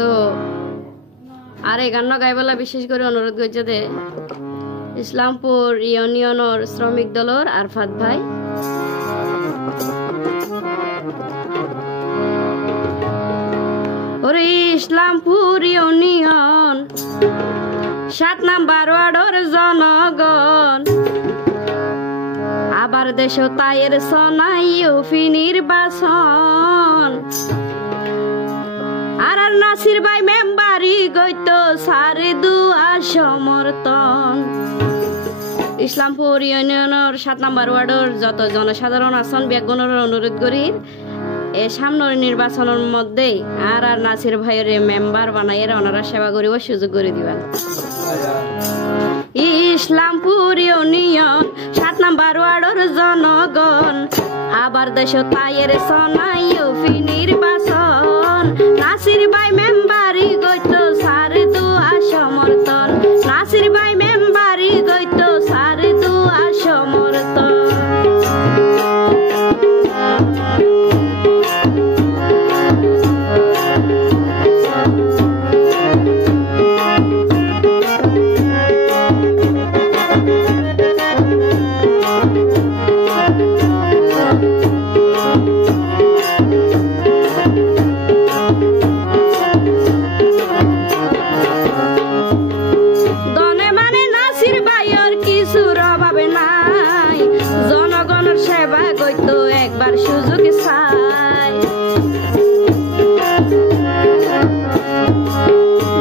তো আর এই গান গাইবলা বিশেষ করে অনুরোধ করছে যে ইসলামপুর ইউনিয়নের শ্রমিক দলের আরফাত ভাই ওরে ইসলামপুর ইউনিয়ন 7 নাম্বার ওয়ার্ডের জনগণ আবার দেশ তাইয়ের সনাই ইউপি নির্বাচন আর নাসির ভাই মেম্বারি গইত সারে দুয়া সমর্থন ইসলামপুর ইউনিয়নের 7 নাম্বার ওয়ার্ডের যত জনসাধারণ আছেন ব্যাগনের অনুরোধ করি এ সামনের নির্বাচনের মধ্যে আর নাসির ভাইয়ের মেম্বার বানাইয়ের ওনারা সেবা করিব সুযোগ করে দিবেন ইসলামপুর ইউনিয়ন 7 নাম্বার ওয়ার্ডের জনগণ আবার দেশ তাইয়ের সনাই ইউপি নির্বাচন নাসির ভাই মেম্বারি গইত সারে দুয়া সমর্থন নাসির ভাই মেম্বারি গইত সারে দুয়া সমর্থন একবার সুযোগ চাই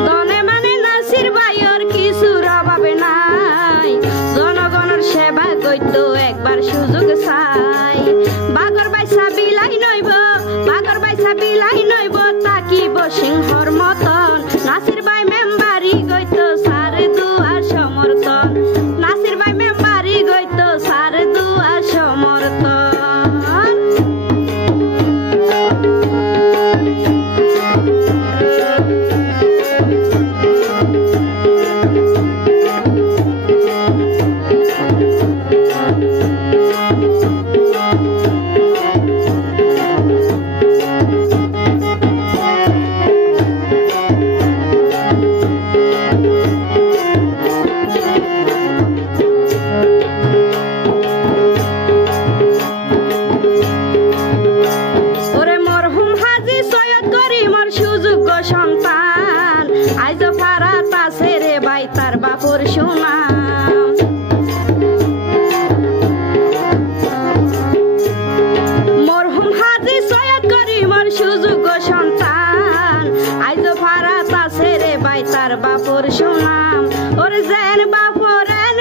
দনে মানে নাসির ভাইয়ের কিছুর অভাবে নাই জনগণের সেবা কইত একবার সুযোগ চাই বাগর বাইসা বিলাই নইব তাকিব সিংহর মতন নাসির ভাই মেম্বারি গইত সারে দুয়া সমর্থন নাসির ভাই মেম্বারি গইত সারে দুয়া সমর্থন তার বাপর সুনাম মরহুম হাজী সৈয়দ করিমর সুযোগ্য সন্তান আইজ ভারত আছে রে ভাই তার বাপর সুনাম ওর জেন বাপরেন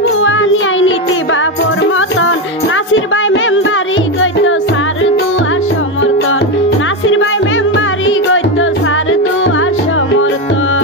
পুয়া নিয়াই নীতি বাপর মতন নাসির ভাই মেম্বারি গইত সার দুয়া সমর্থন নাসির ভাই মেম্বারি গইত সার দুয়া সমর্থন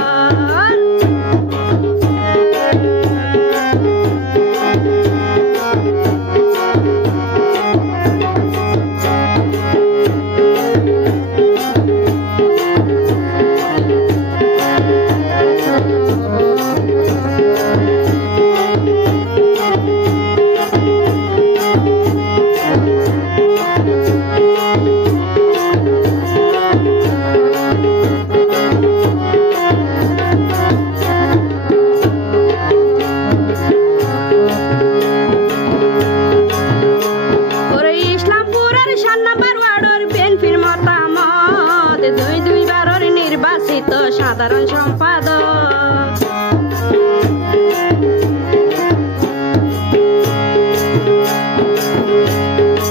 সাধারণ সম্পাদক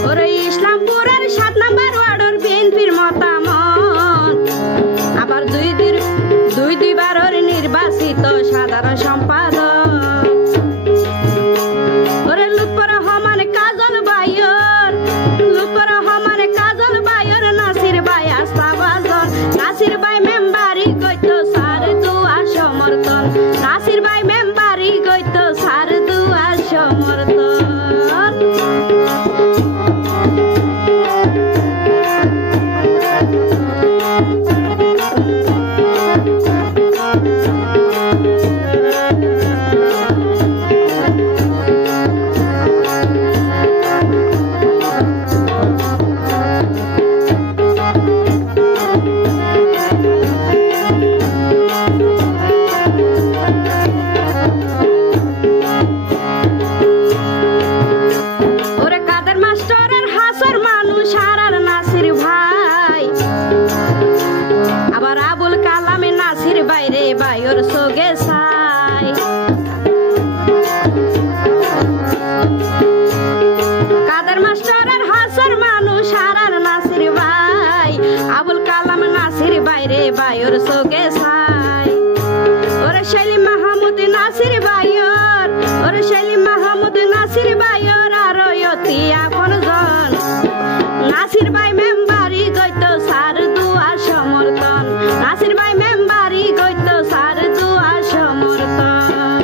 ওরে ইসলামপুরের 7 নাম্বার ওয়ার্ডের বিএনপির মতামত আবার দুইবারের নির্বাচিত সাধারণ সম্পাদক ওরে লুৎফর রহমান কাজল ভাইয়ের নাসির ভাই আস্থাভাজন নাসির ভাই মেম্বারি গইত সারে দুয়া বাইরে বাইর চোখে চাই ওরে শালি মাহমুদ নাসির বাইর ওরে শালি মাহমুদ নাসির বাইর আর অতি আপনজন নাসির ভাই মেম্বারি গইতো সার দুয়া সমর্থন নাসির ভাই মেম্বারি গইতো সার দুয়া সমর্থন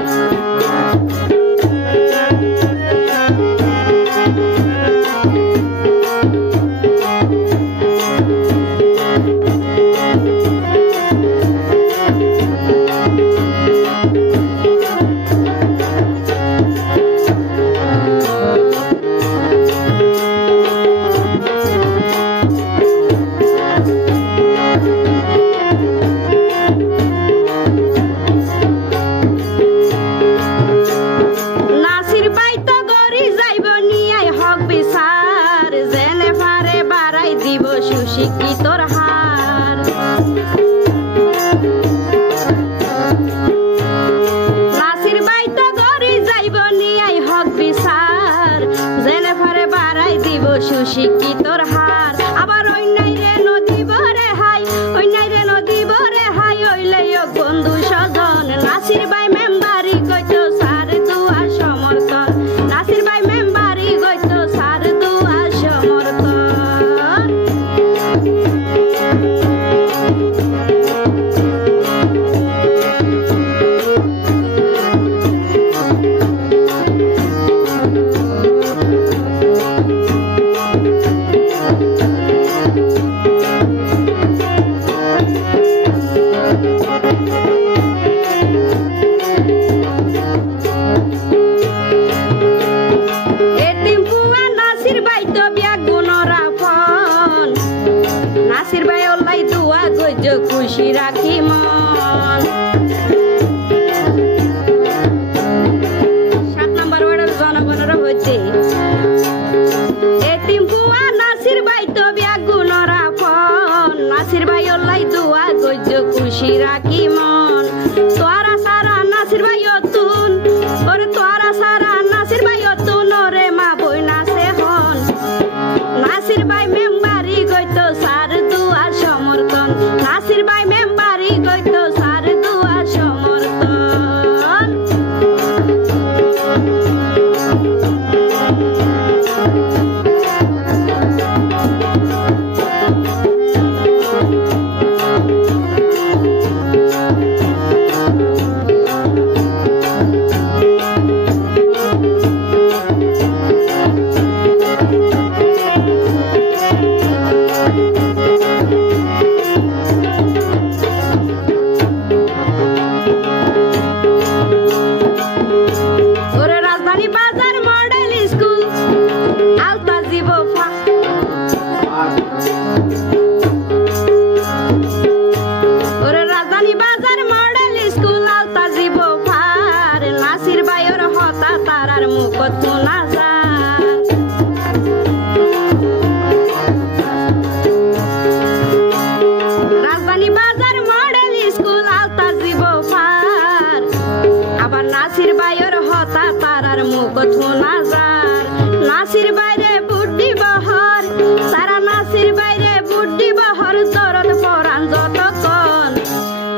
সুশিক্ষিতর হার নাসির ভাই তো গরি যাইব নিয়াই হক বিচার জেনে ফারে বাড়াই দিব সুশিক্ষিতর হার আবার অন্যায় রে নদীব রেহাই অন্যায় রে নদীব রেহাই হইলে বন্ধু স্বজন নাসির ভাই মেম্বারি কইতো সার দুয়া সমর্থন নাসির ভাই মেম্বারি কইতো সার দুয়া সমর্থন নাসির ভাই ওলাই দুয়া গইজ খুশি রাখি মন 7 নম্বর ওয়ার্ডের জনগণের হইতে এতিম বুয়া নাসির ভাই তো ব্যাগুণর আপন নাসির ভাই ওলাই দুয়া গইজ খুশি রাখি মন তোরা সারা নাসির ভাই অতুন ওরে তোরা সারা নাসির ভাই অতুন ওরে মা বই নাসে হন নাসির ভাই মেম্বারি গইতো সার দুয়া সমর্থন নাসির ভাই মেম্বারি গইতো সার দুয়া সমর্থন তারার মুখ শোনা যায় রাজধানী বাজার মডেল স্কুল আলতা জীব ফার আবার নাসির ভাইয়ের হতা তারার মুখ শোনা যায় নাসির বাইরে বুদ্ধি বহর তারা নাসির বাইরে বুদ্ধি বহর দরদ পরাণ যতক্ষণ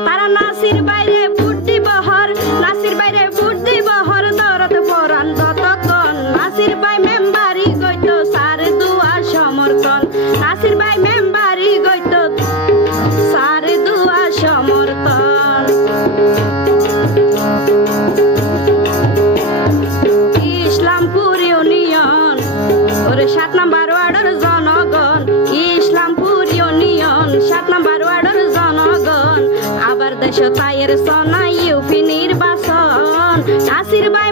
তারা নাসির বাইরে বুদ্ধি বহর নাসির বাইরে বুদ্ধি বহর দরদ পরাণ যতক্ষণ নাসির ভাই মেম্বারি গইতো সার দুয়া সমর্থন নাসির ভাই মেম্বারি গইতো সার দুয়া সমর্থন ইসলামপুর ইউনিয়ন ওরে 7 নম্বর ওয়ার্ডের জনগণ ইসলামপুর ইউনিয়ন 7 নম্বর ওয়ার্ডের জনগণ আবার দেশ তাইয়ের সনা ইউপি নির্বাচন নাসির ভাই